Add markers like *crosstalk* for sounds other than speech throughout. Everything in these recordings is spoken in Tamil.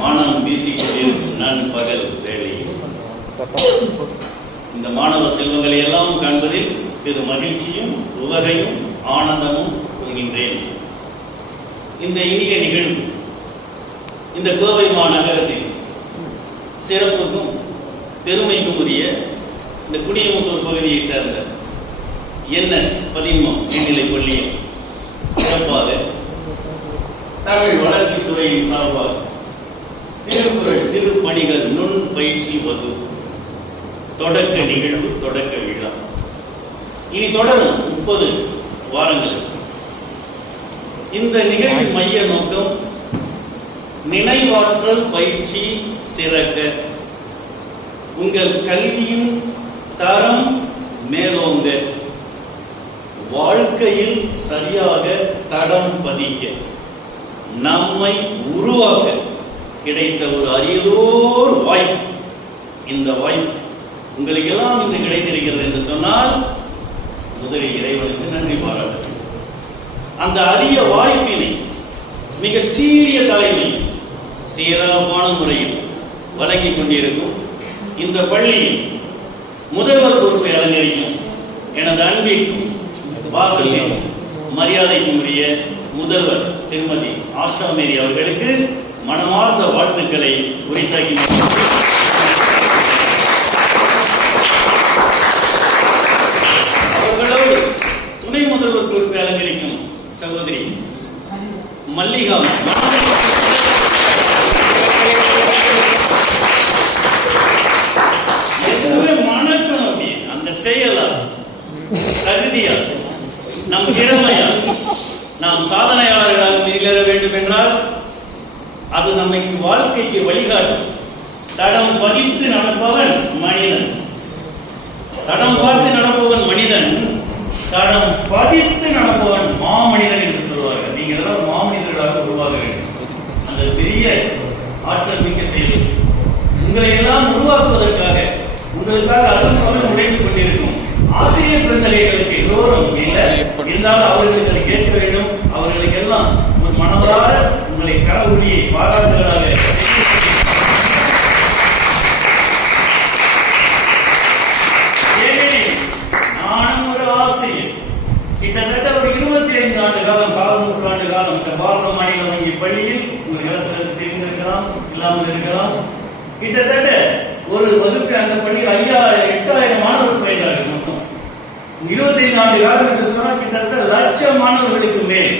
மானம் வீசிக்கொண்டிருக்கும் நண்பகல் வேலை. இந்த மாணவ செல்வங்களை எல்லாம் காண்பதில் பெரு மகிழ்ச்சியும் உவகையும் ஆனந்தமும் கொள்கின்றேன். இந்த இனிய நிகழ்வு இந்த கோவை மாநகரத்தில் சிறப்புக்கும் பெருமைக்கும் உரிய இந்த குடியமுத்தூர் பகுதியை சேர்ந்த என்எஸ் பதிமம் மேல்நிலை பள்ளியில் சிறப்பாக தமிழ் வளர்ச்சித்துறையின் சார்பாக திருக்குறள் திருப்பணிகள் நுண் பயிற்சி வகுப்பு தொடக்க நிகழ்வு தொடக்க விழா. இனி தொடரும் முப்பது வாரங்கள். இந்த நிகழ்வின் மைய நோக்கம் நினைவாற்றல் பயிற்சி சிறக்க. உங்கள் கல்வியின் தரம் மேலோங்க. வாழ்க்கையில் சரியாக தடம் பதிக்க. நம்மை உருவாக்க. கிடைத்த ஒரு அரியதோர் வாய்ப்பு. இந்த வாய்ப்பு உங்களுக்கு எல்லாம் இன்று கிடைத்திருக்கிறது என்று சொன்னால் முதலில் இறைவனுக்கு நன்றி பாராட்டு அந்த அரிய வாய்ப்பினை மிகச் சீரிய தலைமை சீரமான முறையில் வழங்கிக் கொண்டிருக்கும் இந்த பள்ளியில் முதல்வர் பொறுப்பை அலங்கரிக்கும் எனது அன்பிற்கும் வாசலில் மரியாதைக்குரிய முதல்வர் திருமதி ஆஷா மேரி அவர்களுக்கு மனமார்ந்த வாழ்த்துக்களை உரித்தாக்கினார் அவர்களோடு துணை முதல்வர் பொறுப்பை அலங்கரிக்கும் சகோதரி மல்லிகா எதுவுமே மணக்கணும் அந்த செயலா? தகுதியா நம் திறமையா? நாம் சாதனையாளர்களாக நிகழ வேண்டும் என்றால் அது நம்மைக்கு வாழ்க்கைக்கு வழிகாட்டும். தடம் பதித்து நடப்பவன் மனிதன். தடம் பார்த்து நடப்பவன் மனிதன். தடம் பதித்து நடப்பவன் மாமனிதன் என்று சொல்வார்கள். நீங்க எல்லாம் மாமனிதர்களாக உருவாக வேண்டும். அந்த பெரிய ஆற்றல் மிக்க செயல். உங்களை எல்லாம் உருவாக்குவதற்காக உங்களுக்காக அரசு உழைத்துக் கொண்டிருக்கும் ஆசிரியர் பிறந்தலைகளுக்கு எல்லோரும் இல்லை. இருந்தாலும் அவர்களுக்கு கேட்க வேண்டும். அவர்களுக்கு எல்லாம் ஒரு மனதார உங்களை கடவுளியை பாராட்டுகளாக கிட்டத்தட்ட ஒரு இருபத்தி ஐந்து ஆண்டு காலம் கால் நூற்றாண்டு காலம் இந்த பாரத மாநில வங்கி பள்ளியில் உங்களுக்கு அரசு தெரிந்திருக்கலாம் இல்லாமல் இருக்கலாம். கிட்டத்தட்ட ஒரு வகுப்பு அந்த பள்ளியில் ஐயாயிரம் எட்டாயிரம் மாணவர்கள் பயின்றார்கள் மொத்தம். இருபத்தி ஐந்து ஆண்டு காலம் என்று சொன்னால் கிட்டத்தட்ட லட்சம் மாணவர்களுக்கு மேல்.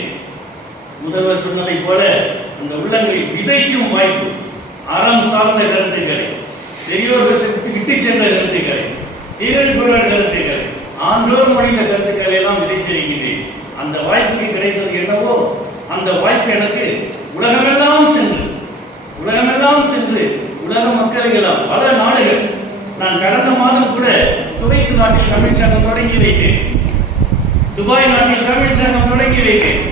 முதல்வர் சொன்னதை போல அந்த உள்ளங்களில் விதைக்கும் வாய்ப்பு அறம் சார்ந்த கருத்துக்களை பெரியோர்கள் விட்டு சென்ற கருத்துக்களை தீரல் போராட கருத்துக்களை ஆன்றோர் மொழிந்த கருத்துக்களை எல்லாம் விதைத்திருக்கிறேன். அந்த வாய்ப்புக்கு கிடைத்தது என்னவோ அந்த வாய்ப்பு எனக்கு உலகமெல்லாம் சென்று உலகமெல்லாம் சென்று உலக மக்களுக்கெல்லாம் பல நாடுகள் நான் கடந்த மாதம் கூட குவைத்து நாட்டில் தமிழ்ச்சங்கம் தொடங்கி வைத்தேன். துபாய் நாட்டில் தமிழ்ச்சங்கம் தொடங்கி வைத்தேன்.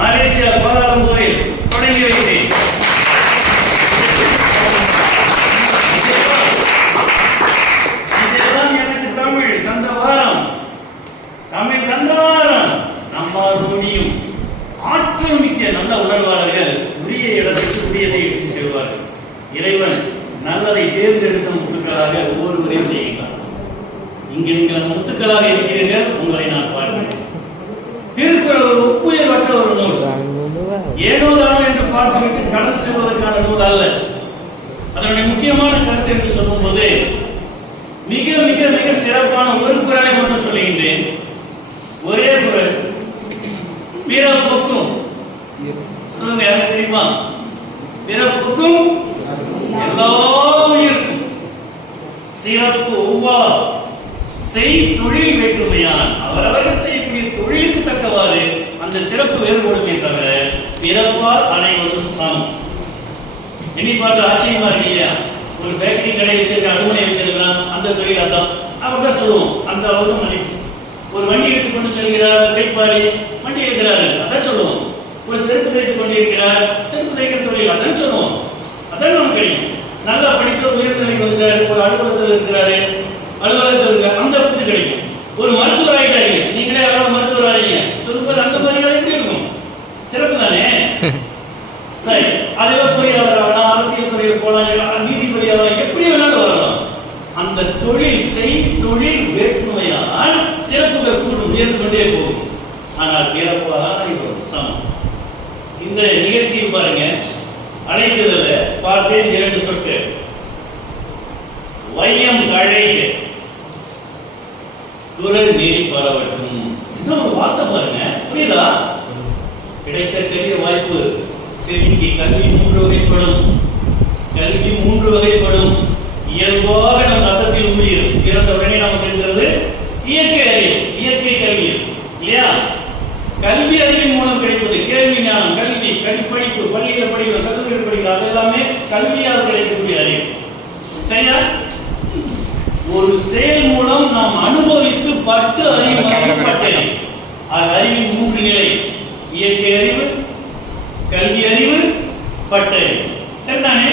மலேசியா கோலாலம்பூரில் தொடங்கி வைத்தேன் இதெல்லாம் எனக்கு தமிழ் தந்த வாரம். தமிழ் தந்த வாரம். நம்மால் முடியும் ஆற்றல் மிக்க நல்ல உணர்வாளர்கள் உரிய இடத்துக்கு உரியதை எடுத்து செல்வார்கள். இறைவன் நல்லதை தேர்ந்தெடுத்த முத்துக்களாக ஒவ்வொருவரையும் செய்கிறார் இங்கு நீங்கள் முத்துக்களாக இருக்கிறீர்கள் உங்களை நான் பார்க்கிறேன். திருக்குறள் ஒரு ஒப்புயர்வற்ற ஒரு நூல் ஏனோ தானோ என்று பார்த்துவிட்டு கடந்து செல்வதற்கான நூல் அல்ல. அதனுடைய முக்கியமான கருத்து என்று சொல்லும்போது மிக மிக மிக சிறப்பான ஒரு குரலை மட்டும் சொல்லுகின்றேன். ஒரே குரல். பிறப்புக்கும் சொல்லுங்க யாருக்கு தெரியுமா? பிறப்புக்கும் எல்லா உயிருக்கும். சிறப்பு ஒவ்வா. செய் தொழில் வேற்றுமையான அவரவர்கள் செய்யக்கூடிய தொழிலுக்கு தக்கவாறு அந்த சிறப்பு வேறுபடுமே தவிர பிறப்பால் அனைவரும் சமம். எண்ணி பார்த்து ஆச்சரியமா இருக்கு இல்லையா ஒரு பேக்கரி கடை வச்சிருக்க அடுமனை வச்சிருக்கிறான். அந்த தொழில் அதான். அவங்க தான் சொல்லுவோம். அந்த அவரும் மதிப்பு ஒரு வண்டி எடுத்துக்கொண்டு செல்கிறார் வேட்பாளி வண்டி எடுக்கிறாரு. அதான் சொல்லுவோம். ஒரு செருப்பு தைத்துக் கொண்டிருக்கிறார். செருப்பு தைக்கிற தொழில் அதான் சொல்லுவோம். அதான் நமக்கு கிடைக்கும். நல்லா படித்த உயர் வேலை செய் தொழில் வேற்றுமையால் சிறப்புகள் கூடு உயர்ந்து கொண்டே போகும். ஆனால் பிறப்பால் இவர் சமம். இந்த நிகழ்ச்சியை பாருங்க. அழைத்ததில் பார்த்தேன் இரண்டு சொட்டு. வையம் கழைய குரல் நீர் பரவட்டும். இன்னொரு வார்த்தை பாருங்க. புரியுதா? கிடைத்த பெரிய வாய்ப்பு செவிக்கு கல்வி மூன்று வகைப்படும். கல்வி மூன்று வகைப்படும். இயல்பாக இயற்கை அறிவு இயற்கை கல்வி இல்லையா? கல்வி அறிவின் மூலம் கிடைப்பது கேள்வி ஞானம் கல்வி கல்விப்படிப்பு பள்ளியில படிக்கிற கல்லூரியில் படிக்கிற அது எல்லாமே கல்வியால் கிடைக்கக்கூடிய அறிவு. சரியா? ஒரு செயல் மூலம் நாம் அனுபவித்து பட்டு அறிவு பட்டறிவு அது அறிவின் மூன்று நிலை. இயற்கை அறிவு கல்வி அறிவு பட்டறிவு சரிதானே?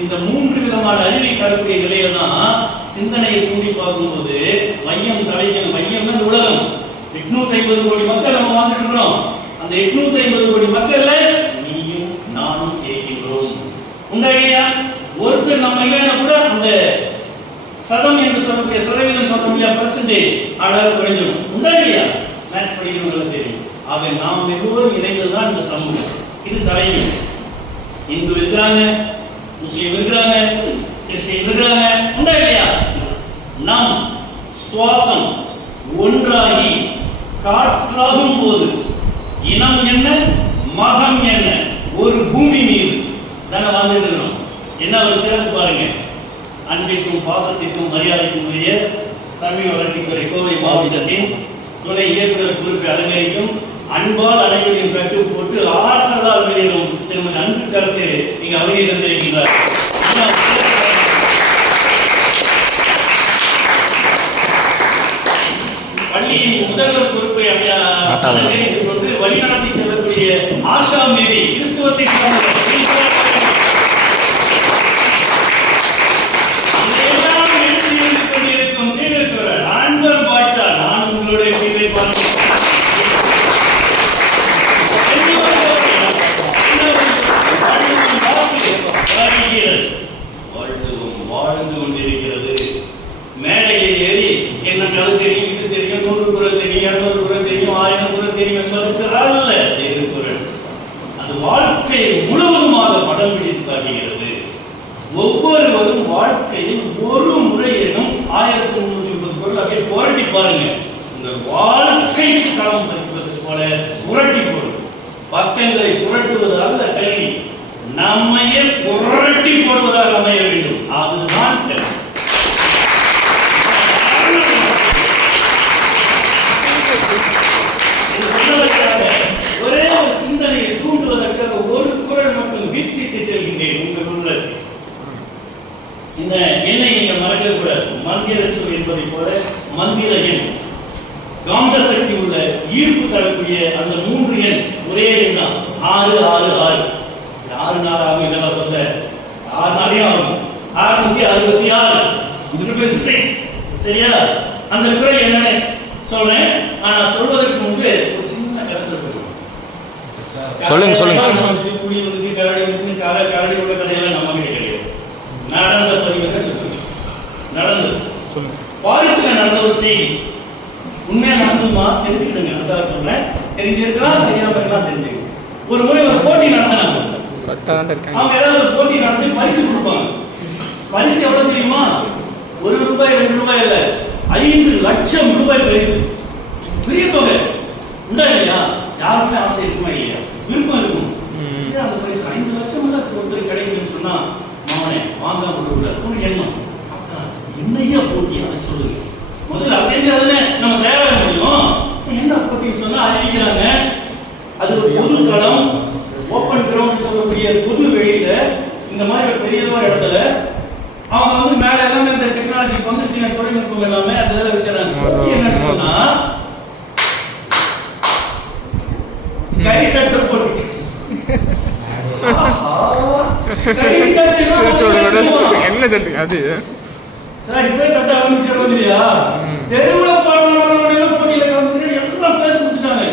இந்த மூன்று விதமான அறிவை தரக்கூடிய நிலையில தான் சிந்தனையை தூண்டி பார்க்கும்போது மையம் தலைக்கணும் மையம் உலகம். எட்நூத்தி ஐம்பது கோடி மக்கள் நம்ம வாழ்ந்துட்டு இருக்கிறோம். அந்த எட்நூத்தி ஐம்பது கோடி மக்கள்ல நீயும் நானும் சேர்க்கின்றோம் உண்டா இல்லையா? ஒருத்தர் நம்ம இல்லைன்னா கூட அந்த சதம் என்று சொல்லக்கூடிய சதவீதம் சொல்ல முடியாது பர்சன்டேஜ் அழகாக குறைஞ்சிடும் உண்டா இல்லையா? மேத்ஸ் படிக்கிறவங்களுக்கு தெரியும். ஆக நாம் எல்லோரும் இணைந்ததுதான் இந்த சமூகம். இது தலைமை. இந்து இருக்கிறாங்க முஸ்லீம் இருக்கிறாங்க கிறிஸ்டின் இருக்கிறாங்க நாம் சுவாசம் ஒன்றாகி காற்றாகும் போது இனம் என்ன மதம் என்ன ஒரு பூமி மீது. தானே வாழ்ந்துட்டு இருக்கிறோம். என்ன ஒரு சிறப்பு பாருங்க. அன்பிற்கும் பாசத்திற்கும் மரியாதைக்கும் உரிய தமிழ் வளர்ச்சித்துறை கோவை மாவட்டத்தின் துணை இயக்குநர் பொறுப்பை அலங்கரிக்கும் அன்பால் அனைவரையும் கட்டு போட்டு ஆற்றலால் வெளியேறும் திருமதி அன்பு கரசே நீங்க அவரை தந்திருக்கின்றார் முதல்வர் பொறுப்பை கொண்டு வழிநடத்தி செல்லக்கூடிய ஆஷா மேரி கிறிஸ்துவத்தை சார்ந்த எல்லாம் எடுத்து இருந்து கொண்டிருக்கும் தீவிரத்துவர் ஆண்கள் பாட்சா நான் உங்களுடைய தீவை பார்க்கிறேன் வாழ்ந்துவும் வாழ்ந்து கொண்டிருக்கிறது மேடையில் ஏறி என்ன கதை தெரியும் இது தெரியும் நூறு குரல் தெரியும் இருநூறு குரல் தெரியும் ஆயிரம் குரல் தெரியும் என்பதற்கு அல்ல திருக்குறள் அது வாழ்க்கையை முழுவதுமாக படம் பிடித்து காட்டுகிறது ஒவ்வொருவரும் வாழ்க்கையில் ஒரு முறையிலும் ஆயிரத்தி முன்னூத்தி முப்பது பொருள் அப்படியே புரட்டி பாருங்க. இந்த வாழ்க்கைக்கு களம் தடுப்பது போல புரட்டி போடும் பக்கங்களை புரட்டுவது அல்ல கல்வி நம்மையே புரட்டி போடுவதாக அமைய வேண்டும். அதுதான் கல்வி ஒரே ஒரு சிந்தனையை தூண்டுவதற்காக ஒரு குரல் மட்டும் வித்திட்டு செல்கின்றேன் உங்கள் உள்ளத்தில். இந்த என்னை நீங்க மறக்க கூடாது. மந்திர எண். காந்த சக்தி உள்ள ஈர்ப்பு தரக்கூடிய அந்த மூன்று எண் ஒரே எண் தான். ஆறு ஆறு ஆறு. ஆறு நாள் ஆகும் இதெல்லாம் சொல்ல. ஆறு நாளே ஆகும். அறுநூத்தி அறுபத்தி ஆறு. சிக்ஸ் சரியா? அந்த குரல் என்னன்னு சொல்றேன். ஆனா சொல்வதற்கு முன்பு ஒரு சின்ன கதை சொல்றேன் சொல்லுங்க, சொல்லுங்க. வந்துச்சு, புலி வந்துச்சு, கரடி வந்துச்சு, கர- கரடி உள்ள கதையெல்லாம் நம்ம கிட்ட கிடையாது. நடந்த பதிவை தான் சொல்றேன். நடந்தது சொல்லுங்க பாரிஸ்ல நடந்த ஒரு செய்தி. உண்மையா நடந்துமா? தெரிஞ்சுக்கிடுங்க. அதான் சொல்றேன். தெரிஞ்சிருக்கலாம் தெரியாம இருக்கலாம் தெரிஞ்சுக்க ஒரு முறை ஒரு போட்டி இருக்காங்க. அவங்க ஏதாவது ஒரு போட்டி நடந்து பரிசு கொடுப்பாங்க. பரிசு எவ்வளவு தெரியுமா? ஒரு ரூபாய் ரெண்டு ரூபாய் இல்ல. ஐந்து லட்சம் ரூபாய் பரிசு. பெரிய தொகை. உண்டா இல்லையா? யாருக்குமே ஆசை இருக்குமா இல்லையா? விருப்பம் இருக்கும் ம். இது அந்த பரிசு ஐந்து லட்சம் எல்லாம் ஒருத்தர் கிடைக்குதுன்னு சொன்னா மாமனே வாங்க ஒரு ஒரு எண்ணம் அப்பா, என்னையா போட்டி அதை சொல்லுங்க முதல்ல அது தெரிஞ்சாதானே நம்ம தயாராக முடியும் என்ன போட்டின்னு சொன்னா அறிவிக்கிறாங்க அது ஒரு பொது களம் ஓப்பன் கிரவுண்ட் சொல்லக்கூடிய பொது வெளியில இந்த மாதிரி ஒரு பெரிய ஒரு இடத்துல அவங்க வந்து மேல எல்லாமே இந்த டெக்னாலஜிக்கு வந்து சில தொழில்நுட்பம் எல்லாமே அந்த இதில் வச்சுறாங்க போட்டி என்னன்னு சொன்னா கை தட்டுற போட்டி ஆஹா, கை தட்டுனா சரி, சொல்லுங்க. லட்சமா? என்ன சொல்லுங்க அது சார் இப்பவே கட்ட ஆரம்பிச்சிடும் இல்லையா ம். தெருவுல பாடுறவங்க போட்டியில கலந்துட்டு எல்லாம் பேர் கொடுத்துட்டாங்க *laughs* இது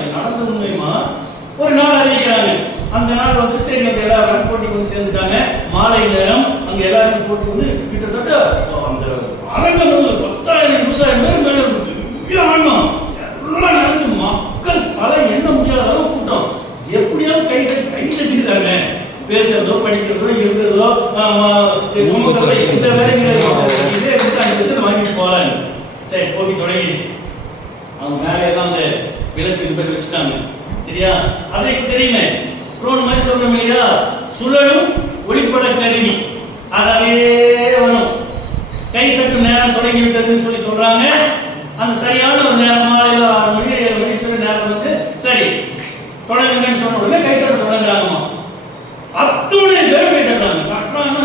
நடந்தது உண்மையுமா ஒரு நாள் அறிவிக்கிறாங்க அந்த நாள் வந்து சரி அந்த எல்லா ரன் போட்டிக்கு வந்து சேர்ந்துட்டாங்க. மாலை நேரம் அங்க எல்லாருக்கும் போட்டி வந்து கிட்டத்தட்ட அந்த அரங்கம் வந்து பத்தாயிரம் இருபதாயிரம் பேர் மேல இருக்கு பெரிய அரங்கம் எல்லாம் நினைச்சு மக்கள் தலை என்ன முடியாத அளவு கூட்டம் எப்படியாவது கை கை கை தட்டிக்கிறாங்க பேசுறதோ படிக்கிறதோ சுமக்கலை இந்த இதே வாங்கிட்டு போகலாம் சரி போட்டி தொடங்கிடுச்சு. அவங்க மேலே எல்லாம் அந்த விளக்கு இது வச்சுட்டாங்க. சரியா? அதை தெரியுமே. ட்ரோன் மாதிரி சொல்றோம் இல்லையா? சுழலும் ஒளிப்பட கருவி. அதாவே வரும். கை தட்டும் நேரம் தொடங்கி விட்டதுன்னு சொல்லி சொல்றாங்க. அந்த சரியான ஒரு நேரம் மாலையில் ஆறு மணி ஏழு மணி சொல்லி நேரம் வந்து சரி தொடங்குங்கன்னு சொன்ன உடனே கை தட்ட தொடங்குறாங்கம்மா அத்துணை பேர் கை தட்டுறாங்க தட்டுறாங்க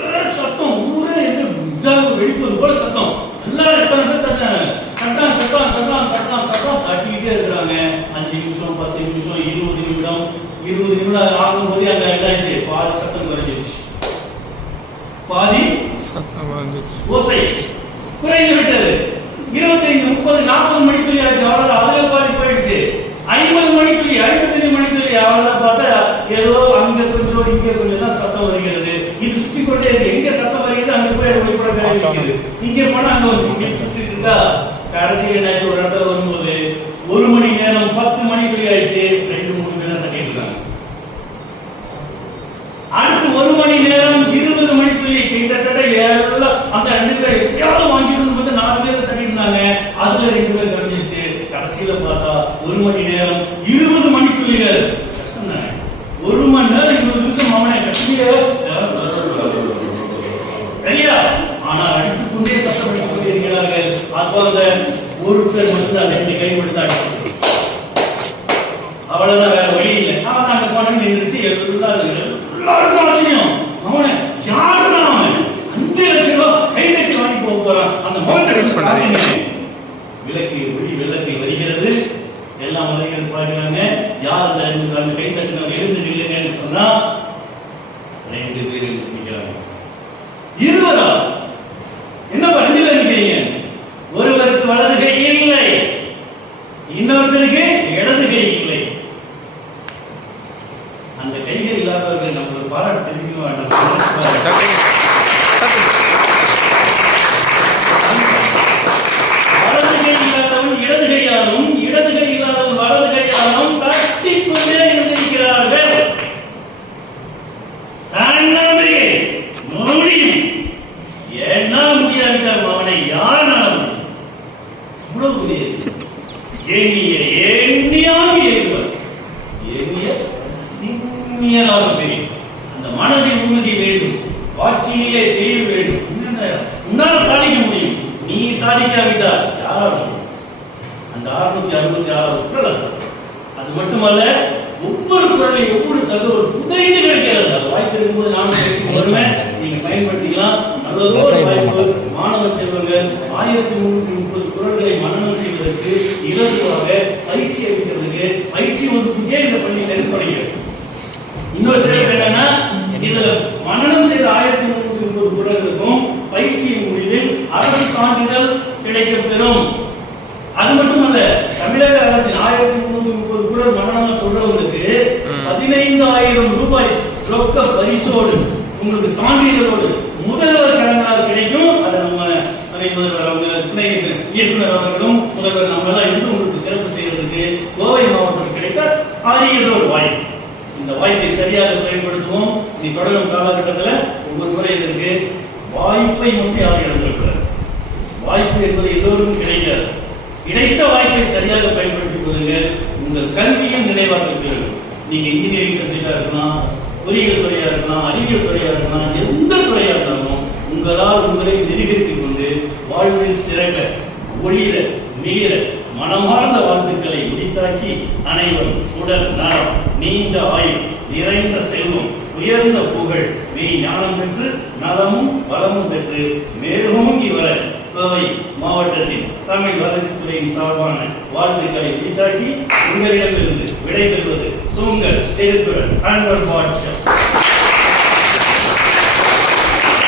ஒரே சத்தம் ஊரே எங்க இதாக வெடிப்பது போல சத்தம் எல்லாரும் எத்தனை பேர் தட்டாங்க தட்டான் தட்டான் தட்டான் தட்டான் தட்டான் தட்டிக்கிட்டே இருக்கிறாங்க அஞ்சு நிமிஷம் பத்து நிமிஷம் இருபது நிமிடம் இருபது நிமிடம் ஆகும்போது அங்க என்னாச்சு பாதி சத்தம் குறைஞ்சிருச்சு பாதி சத்தம் வந்துச்சு ஓசை குறைந்து விட்டது இருபத்தைந்து முப்பது நாற்பது மணிக்குள்ளி ஆச்சு அவ்வளவு அதுல பாதி போயிடுச்சு ஐம்பது மணிக்குள்ளி ஐம்பத்தஞ்சு மணிக்குள்ளி அவ்வளவு பார்த்தா ஏதோ அங்க கொஞ்சம் இங்க கொஞ்சம் தான் சத்தம் வருகிறது. இது சுத்தி கொண்டே இருக்கு. எங்க சத்தம் வருகிறது? அங்க போய் ஒளிப்பட கிடைக்கிறது இங்க போனா அங்க வந்து இங்க சுத்தி இருந்தா கடைசி என்னாச்சு ஒரு இடத்துல வரும்போது ஒரு மணி நேரம் பத்து மணிக்குள்ளி ஆயிடுச்சு. ரெண்டு மூணு பேர் தான். கேட்டுருக்காங்க அடுத்து ஒரு மணி நேரம் இருபது மணிக்குள்ளி கிட்டத்தட்ட எல்லாம் அந்த ரெண்டு பேர் எவ்வளவு அதுல ரெண்டு பேர் கடைசியில பார்த்தா ஒரு மணி நேரம் இருபது மணிக்குள்ளிகள். ஒரு மணி நேரம் இருபது நிமிஷம் அவனை கட்டிய. சரியா? ஆனா அடித்துக் கொண்டே கஷ்டப்பட்டுக் கொண்டிருக்கிறார்கள் அப்போ அந்த ஒருத்தர் மட்டும் தான் ரெண்டு கை கொடுத்தாங்க. அவ்வளவுதான் வேற வழி இல்லை. ஆனா அங்க பணம் நின்றுச்சு எல்லாரும் எல்லாருக்கும் ஆச்சரியம் அவனை யாருதான் அவன் அஞ்சு லட்சம் ரூபாய் கை தட்டி வாங்கி போக போறான் அந்த முகத்தை வச்சு பண்ணாதீங்க. விளக்கு ஒளி வெள்ளத்தில் வருகிறது எல்லாம் வருகிறது பார்க்கிறாங்க யார் அந்த ரெண்டு அந்த கை தட்டினவங்க எழுந்து நில்லுங்கன்னு சொன்னா ரெண்டு பேர் எழுந்திருக்கிறாங்க இருவரா என்ன ரெண்டு பேர் நிக்கிறீங்க ஒருவருக்கு வலது கை இல்லை இன்னொருத்தருக்கு இடது கை இல்லை அந்த கைகள் இல்லாதவர்கள் நம்ம ஒரு பாராட்டு தெரிவிக்க எண்ணியதாக தெரியும் அந்த மனதில் உறுதி வேண்டும். வாழ்க்கையிலே தெளிவு வேண்டும். உன்னால சாதிக்க முடியும். நீ சாதிக்காவிட்டால் யாரால் முடியும்? அந்த அறுநூத்தி அறுபத்தி ஆறாவது குரல் அது. மட்டுமல்ல ஒவ்வொரு குரலையும் ஒவ்வொரு தகவல் புதைந்து கிடைக்கிறது. அது வாய்ப்பு இருக்கும்போது நானும் பேசி வருவேன். நீங்க பயன்படுத்திக்கலாம். நல்லதொரு வாய்ப்பு மாணவ செல்வங்கள் ஆயிரத்தி முன்னூற்றி முப்பது குரல்களை மனனம் செய்வதற்கு இலகுவாக பயிற்சி அளிக்கிறதுக்கு பயிற்சி ஒதுக்கிட்டே இந்த பள்ளியில் இன்னொரு சிறப்பு என்னன்னா இதுல மனனம் செய்த ஆயிரத்தி முன்னூத்தி முப்பது குரல்களுக்கும் பயிற்சியின் முடிவில் அரசு சான்றிதழ் கிடைக்கப் பெறும் அது மட்டுமல்ல தமிழக அரசின் ஆயிரத்தி முன்னூத்தி முப்பது குரல் மனநலம் சொல்றவங்களுக்கு ம். பதினைந்தாயிரம் ரூபாய் ரொக்க பரிசோடு உங்களுக்கு சான்றிதழோடு முதல்வர் கடனால் கிடைக்கும். அதை நம்ம துணை முதல்வர் அவங்க துணை இயக்குனர் அவர்களும் முதல்வர் நம்ம எல்லாம் இருந்து உங்களுக்கு சிறப்பு செய்யறதுக்கு கோவை மாவட்டம் கிடைத்த அரியதொரு வாய்ப்பு இந்த வாய்ப்பை சரியாக பயன்படுத்துவோம். நீ தொடரும் காலகட்டத்தில் ஒவ்வொரு முறை இதற்கு வாய்ப்பை மட்டும் யாரும் இழந்திருக்கிறார் வாய்ப்பு என்பது எல்லோருக்கும் கிடைக்காது. கிடைத்த வாய்ப்பை சரியாக பயன்படுத்திக் கொள்ளுங்கள் உங்கள் கல்வியும் நினைவாக்கப் பெறும் நீங்க இன்ஜினியரிங் சப்ஜெக்டா இருக்கலாம் பொறியியல் துறையா இருக்கலாம் அறிவியல் துறையா இருக்கலாம் எந்த துறையா இருந்தாலும் உங்களால் உங்களை நிரூபித்துக் கொண்டு வாழ்வில் சிறக்க ஒளிர மிளிர மனமார்ந்த வாழ்த்துக்களை உரித்தாக்கி அனைவரும் உடல் நலம் நீண்ட ஆயுள் நிறைந்த செல்வம் உயர்ந்த புகழ் மெய் ஞானம் பெற்று நலமும் வளமும் பெற்று மேலோங்கி வர கோவை மாவட்டத்தின் தமிழ் வளர்ச்சித்துறையின் சார்பான வாழ்த்துக்களை உரித்தாக்கி உங்களிடமிருந்து விடைபெறுவது தூங்கல் திருக்குறள் அன்பர் பாட்சம்